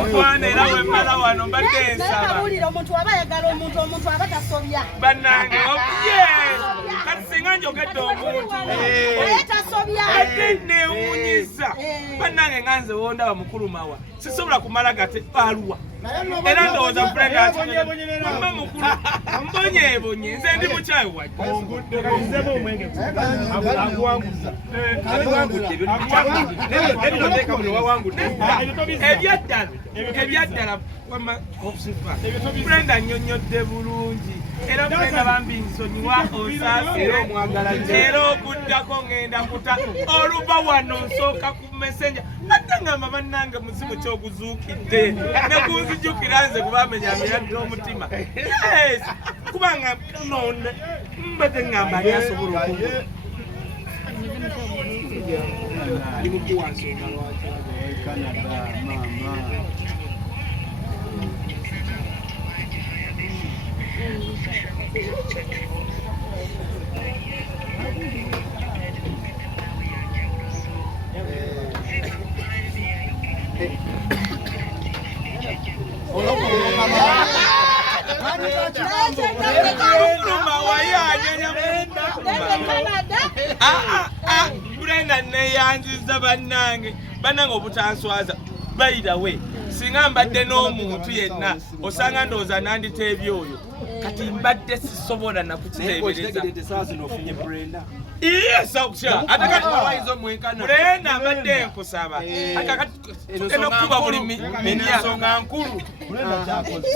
Okwana era wemmala wano mbadde nsaba. Omuntu aba ayagala omuntu aba tasobya. Bannange kati singa njogedde omuntu tasobya ate neewuunyiza. Bannange nga nze wondaba mukulu mawa sisobola kumala gate aluwa. Era ndowooza Brenda ati mama mukulu mbonyeebonye nze ndi mukyayi wajja. Ebyaddala Brenda nnyonnyodde bulungi. Era Brenda bambi nsonyiwa osaasira era okuddako ngenda kuta oluva wano nsooka ku messenger natangamba bannange muzimu kyoguzuukidde ne kunzijukira nze kubamenyamenyadde omutima kubanga nonde mbadde ngamba ali asobola okuba Brenda neyanziza bannange obutanswaza. By the way, singa mbadde n'omuntu yenna osanga ndowooza nanditeebye oyo kati mbadde sisobola nakukiteebereza. Yes, Brenda mbadde nkusaba enokuba buli minsonga nkulu.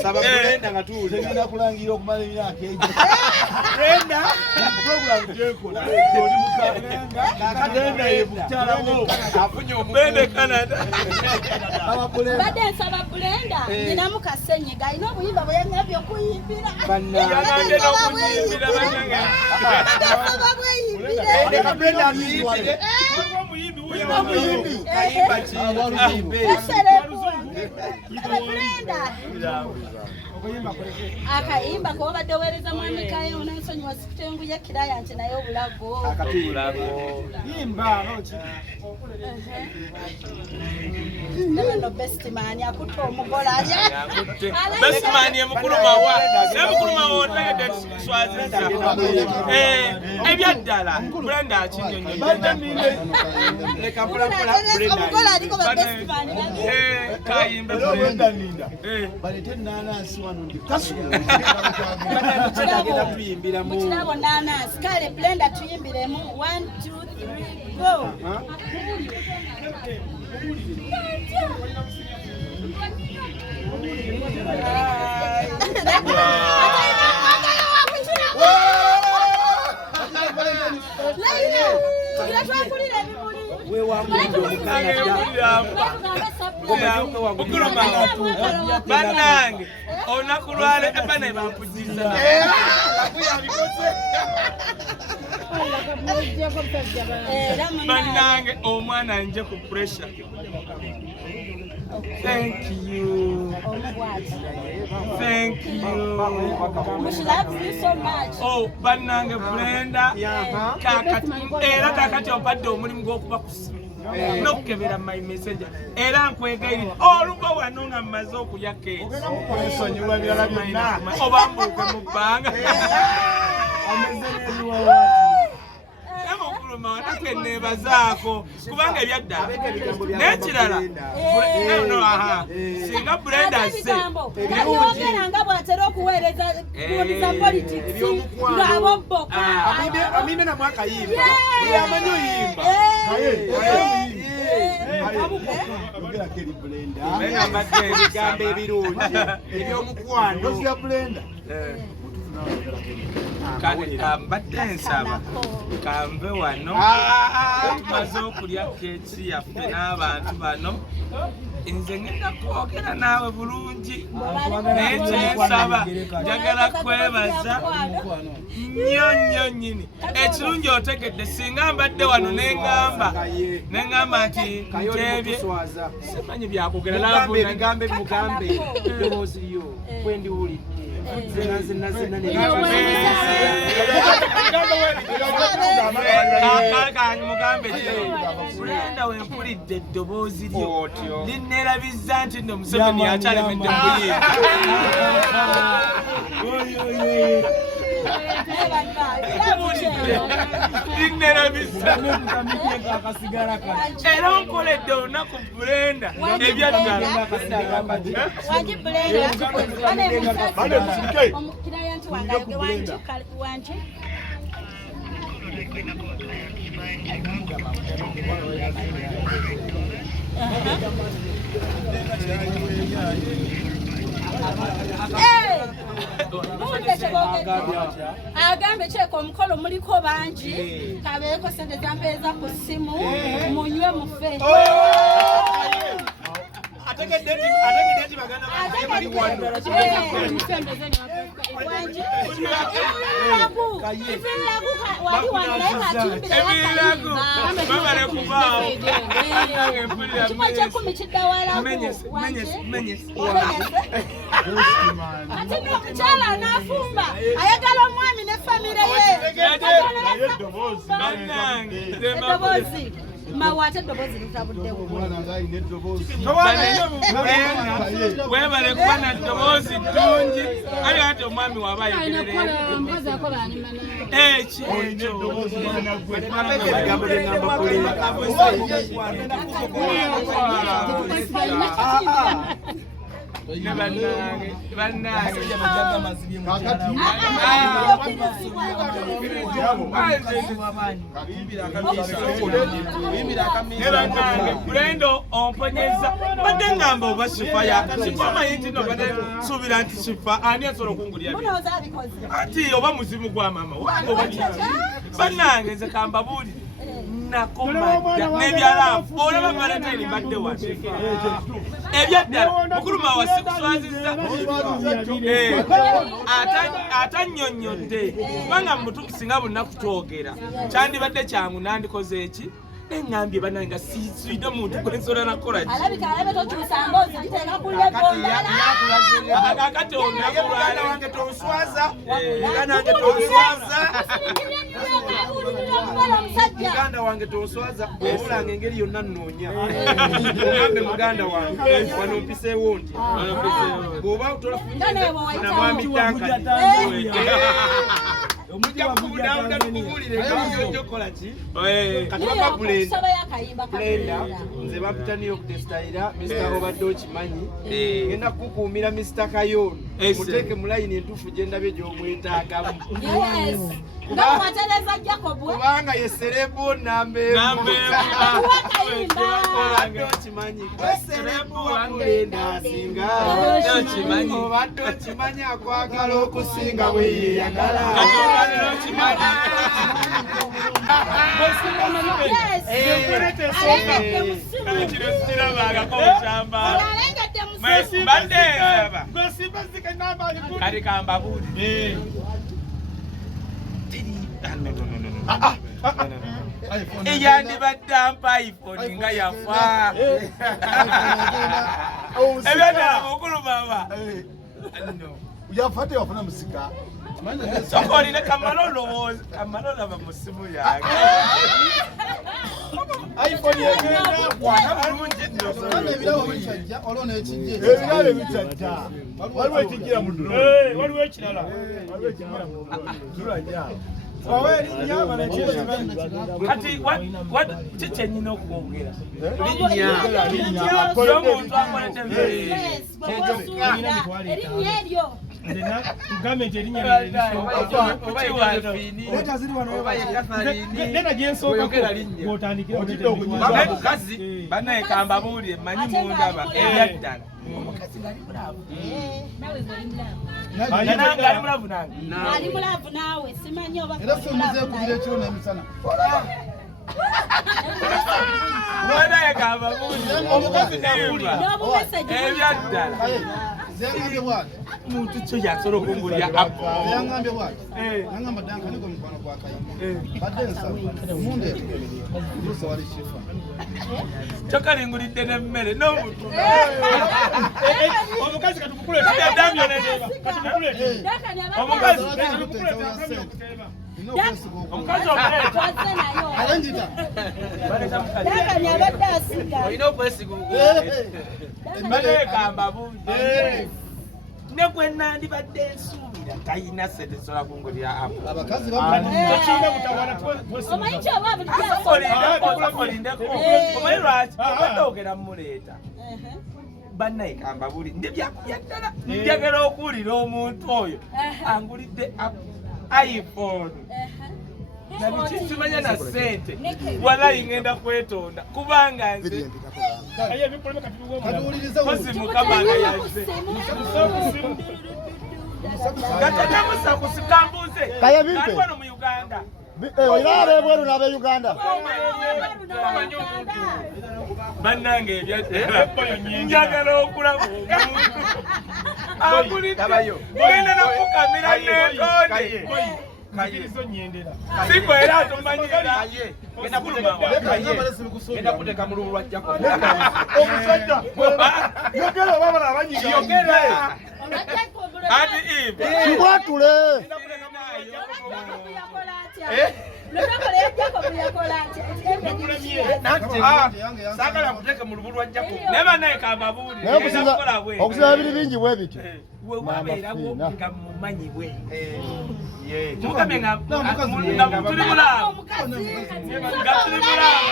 Saba Brenda nga tuule ngenda kulangira okumala emyaka egyo. Brenda program gyekola oli mukalenga Brenda yebukyalawo afunye omubende Canada. Badde nsaba Brenda ninamu kasenyiga alina obuyimba bwe yangabye okuyimbira. Yanange n'okunyimbira bannange. Nsaba bweyimbire. Brenda ayimbire. Kayimba ki? Brenda. Akayimba ko badde owereza mwami Kaye onansonyiwa sikutengu ya kiraya nti naye obulago. Akatulago. Yimba noki. No best man yakuta omugola alya. Best man ye mukulu mawa. Ne mukulu mawa otegedde tuswaziza. Ebyaddala Brenda akinyonyo. Leka pula Brenda. Omugola aliko ba best man. Kayimba Brenda ninda. Balete nanasi wano ndi kasu. Tutagenda tuyimbira mu. Mutirabo nanasi. Kale Brenda tuyimbiremu 1 2 3 go. Bannange olunaku lwale ebane bampujiza bannange omwana nje ku pressure. Thank you. Thank you. She loves you so much. Oh, bannange Brenda. Era kakati opadde omulimu gw'okuba kusimu. Nokebera my messenger. Era nkwegayirira oluva wano nga mmaze okulya keeki. Nsonyiwa birala byonna. Obambuuke mu bbanga. Nake nebazaako kubanga ebyaddala n'ekirala singa Brenda asse nga bw'atera okuweereza za politics ng'abobboka aminde namw akayimba amanyi oyimba ogerako eri Brenda mbadde ebigambo ebirungi ebyomukwano Brenda mbadde nsaba kanve wano tumaze okulya keeki yaffe n'abantu bano nze ngenda kwogera naawe bulungi naye kyensaba njagala kwebaza nnyo nnyini ekirungi otegedde singa mbadde wano neŋŋamba nti nteebye simanyi byakwogera lavugambe mugambe eddoboozi lyo kwendiwulidde mugambe Brenda wempulidde eddoboozi lyo linneerabizza nti nno Museveni akyalemedde mbuyiivu linneerabizza era onkoledde olunaku Brenda ebyaddala agambe kyeko omukolo muliko bangi kabeeko sente zampeeza ku ssimu munywe mufe kyekumi kiddawalaku ate n'omukyala anafumba ayagala omwami ne famire ye eddoboozi mawe ate eddoboozi litabuddewo webale kuba na ddoboozi ddungi ali ate omwami waba ayogerere Brenda omponyeza badde ngamba oba shifa yakifamanyi nti no badde suubira nti shifa ani asobola okungulya ati oba muzimu gwa maama wange oba bannange nze kambabuuli nakomadda n'ebyalaafu olaba valentine mbadde wano ebyaddala mukulu mawa sikuswazizza atannyonnyodde kubanga mutuufu singa bunaku twogera kyandibadde kyangu nandikoze eki eŋŋambye bannange nga siisuide muntu gwensobola nakola ki akati onaganda wange tonswaza muganda wange tonswaza obulanga engeri yonna nnoonya ogambe muganda wange wano mpiseewo nti bw'oba tolafuna mwami tankati omujja kubudabuda tukubulire okola ki katubaka Brenda nze bampitaniyo okutesitayira Mr. obadde okimanyi genda kukukuumira Mr. Kayono muteeke mu layini entuufu gye ndabye gy'omwetaagamu kubanga ye serebu nambeobadde okimanyi serebu Brenda asinga obadde okimanyi akwagala okusinga bwe yeeyagala kati kambabuuli eyandibadde ampa iPhone nga yafa ebyadala mukulu baba yafa tewafuna musika sokolire kamala olowooza kamala olaba mu ssimu yange iPhone yegenda kwana bulungi nno ebirabo bikyajja waliwo ekijjira mu ddulo waliwo ekirala kati kikyenyina okwogera omuntu akolete erinnya eryo gavumenti erinnya omukazi banaye kambabuulire mmanyi mundaba ebyaddala omukazi ngali mulaavu ngali mulaavu nange ali mulaavu naawe simanyi oba era ffe muzeekubira ekiro n'emisana Mwana yagamba buuzi omukazi nawulira ebyaddala Zengambye bwati. muntu kyo yasobola okungulira apo. Yangambye bwati. Yangamba danka niko mukwano gwa Kaye. Badde nsaba. Munde. Musa wali chifa. Kyokka lingulidde n'emmere n'omuntu. Omukazi katukukulete. Damyo n'endeeba. Katukukulete. Omukazi. Omukazi omuleeta. Alenjita. Dakani abadde asiga. Olina okwesiga Balekamba buuzi. Ne gwe nandibadde nsuubira talina ssente sola kungulira apo. Abakazi bamumanyi. Tokinga mutawala Omanyi ky'oba buli Olindeko. Omanyi lwaki? Obadde ogera mmuleeta. Bannayekamba buli ndi byakulya ddala. Njagala okuwulira omuntu oyo angulidde iPhone. Nabikisimanya na ssente. Walayi ngenda kwetonda kubanga nze kozi Mukama nga yazze. Gatatamusa kusikambuze. Kaye bipe. Kali wano mu Uganda. Era ab'ebweru n'ab'Uganda. Bannange ebyaddala njagala okulaba omuntu angulidde ngenda nakukamira neetonde. Siku era atumanyira Genda kuteeka mu lubu lwa Jacob. Omusajja. Yogera babala abanyiga. yogera ati Eve Kibwatule. Saagala kuteeka mu lubu lwa Jacob. ne bannayekamba buuli Naye okusinga biri bingi bwe biti. we wabeerawo nga mumanyi bwe Ye. mugambe nga tuli mulaamu nga tuli mulaamu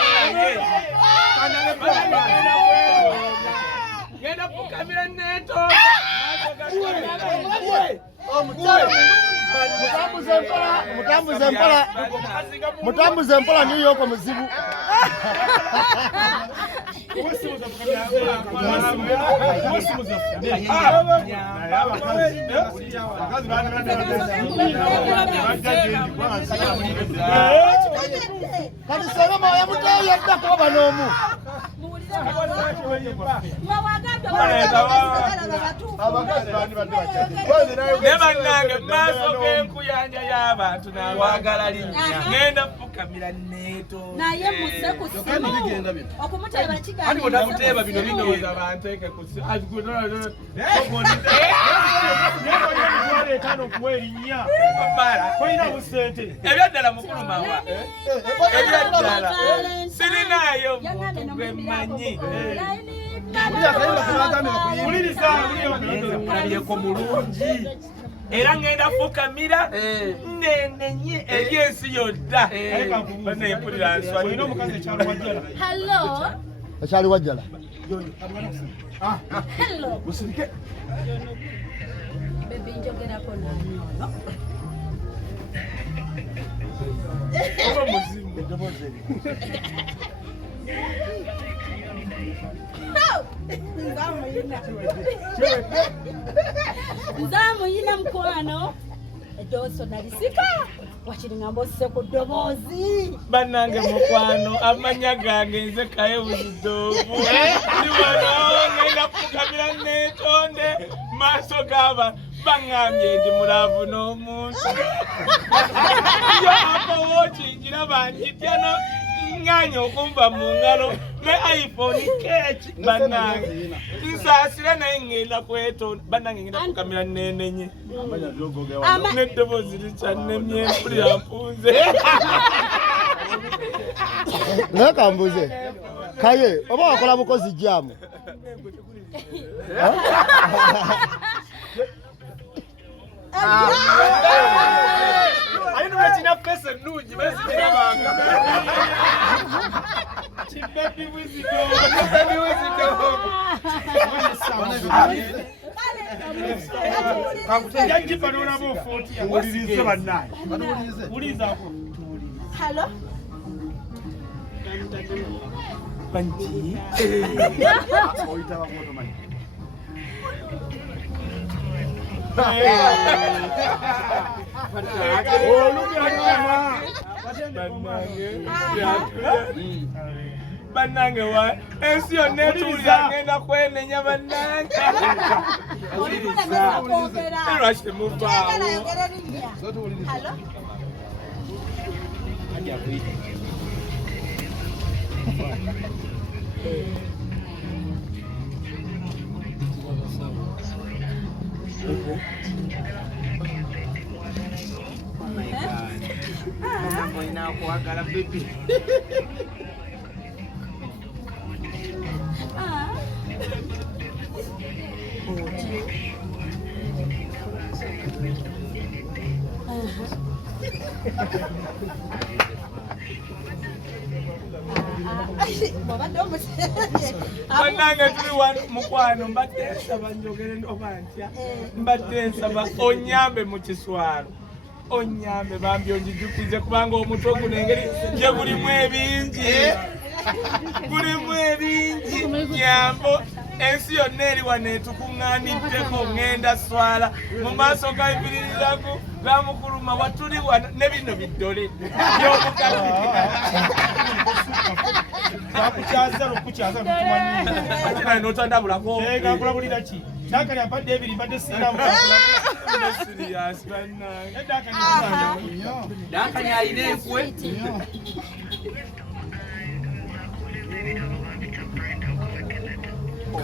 genda kukamira neetonda Mutambuze mpala New York muzibu. Kati Salama yamuteyo yadda kuba n'omu. ne bannange maaso g'enkuyanja y'abantu n'abaagala linnya ngenda kufukamira neetonda naye muse ku simu okumuteeba ati otamuteeba bino binooza banteeke ku ebyaddala mukulu mawa ebyaddala sirinaayo muntu gwe mmanyi mulabyeko mulungi era ngenda fukamira nenenye ebyensi yodda banempulira nswalina omukazi Hello. Ekyali wajjala. Hello. Musirike. Baby njogerako nani ono. oba muzimu Nzamuyina mukwano eddooso nalisika wakiri nga mbosse ku ddoboozi bannange mukwano amanya gange nze Kaye Buzidoovu ndi wano ngenda kufukamira neetonde maaso g'aba baŋŋambye ndi mulaavu n'omuntu yo apowokingira banjitya ŋŋaanya okumva mu ngalo ne iPhone keeki bannange nsaasira naye ngenda kwetonda bannange ngenda kufukamira nenenye n'eddoboozi likyannemye empulira mpunze Naye kambuze. Kaye oba wakola bukozi jjamu. Ayino bachina pesa nnungi bezikirabanga. Kibebi wizido. Hello. Banji. bannange wa ensi yonna etuulira ngenda kwenenya bannange lwaki temuvaawo Olina kwagala bibi. Bannange tuli wano mukwano mbadde nsaba njogere oba ntya mbadde nsaba onyambe mu kiswalo onyambe bambi onjijukize kubanga omutwe guno engeri gye gulimu ebingi nyambo ensi yonna eri wano etukuŋŋaaniddeko ŋŋenda swala mu maaso gayimiririraku gamukuluma watuli wano ne bino biddole bakukyaza lokukyaza byomukakina notandabulako gakulabulira ki dakali apadde ebiri mbadde siramu dakali alina enkwe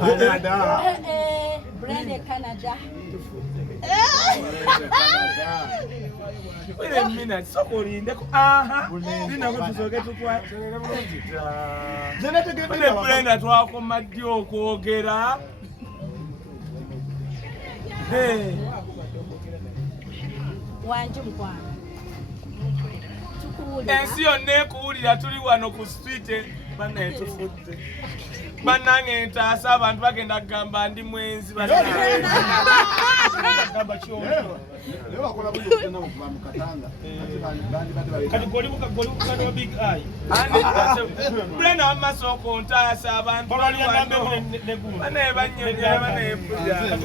Canada. Brand Canada. Wait a minute, so olindeko. Aha. Nina kutusoke tukwa. Brenda twakoma ddi okwogera. Wanje mukwana. Ensi yonna ekuwulira tuli wano ku street bana etufudde. Bannange ntaasa abantu bagenda kugamba ndi mwenzi Brenda wamasoko ntaasa abantu banaye banyonyera banayepulya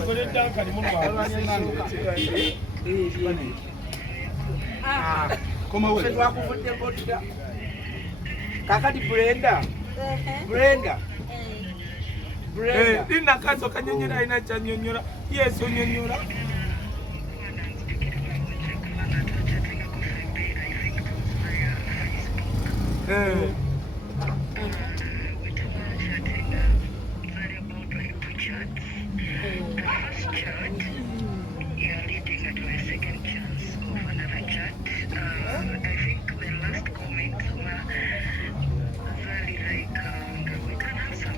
twakuvudde bodda kakati Brenda Dina kazo kanyonyera ina chanyonyora. Yes, onyonyola.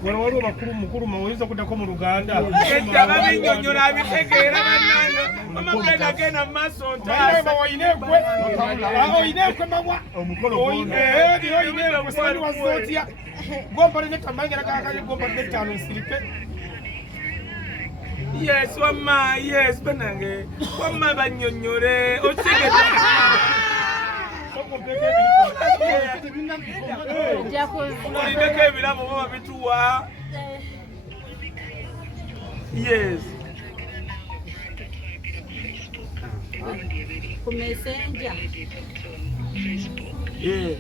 Wano waliwo bakulu mukulu maweza kuddako mu Luganda. Babinyonyola abitegeera bannange. Mama Brenda agenda mu maaso ntaasa. Oyinekwe mabwa. Omukolo oyinekwe sani wazootya. Gomba ne tamangera kakale gomba ne tano nsiripe. Yes, wamma, yes, bannange. Wamma banyonyole. Otegedde. Olindeko ebirabo baba bituwa. Yes. Ku messenger. Yeah.